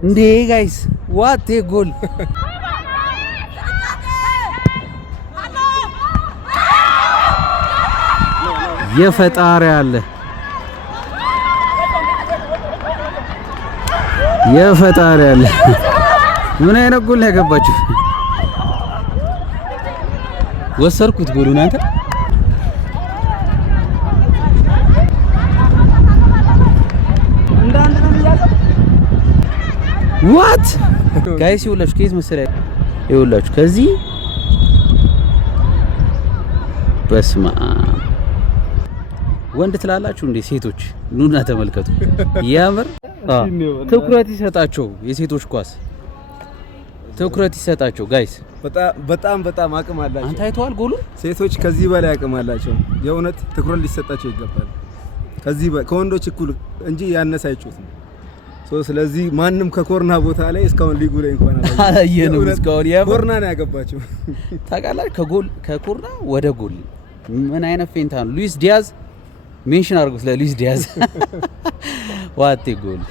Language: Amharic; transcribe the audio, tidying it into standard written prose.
እንዴ ጋይስ ዋት ጎል የፈጣሪ አለ የፈጣሪ አለ ምን አይነት ጎል ያገባችሁ ወሰርኩት ጎሉን አንተ ዋት ጋይስ ይኸውላችሁ ከየት መሰለኝ ይኸውላችሁ ከዚህ በስማ ወንድ ትላላችሁ እንዴ ሴቶች ኑና ተመልከቱ ያምር ትኩረት ይሰጣቸው የሴቶች ኳስ ትኩረት ይሰጣቸው ጋይስ በጣም አቅም አላቸው አንተ አይተዋል ጎሉ ሴቶች ከዚህ በላይ አቅም አላቸው የእውነት ትኩረት ሊሰጣቸው ይገባል ከዚህ ከወንዶች እኩል እንጂ ያነሰ አይጮትም ስለዚህ ማንም ከኮርና ቦታ ላይ እስካሁን ሊጉ ላይ እንኳን አላየንም እስካሁን ኮርና ነው ያገባቸው ታውቃላችሁ ከኮርና ወደ ጎል ምን አይነት ፌንታ ነው ሉዊስ ዲያዝ ሜንሽን አድርጉት ለሉዊስ ዲያዝ ዋት ጎል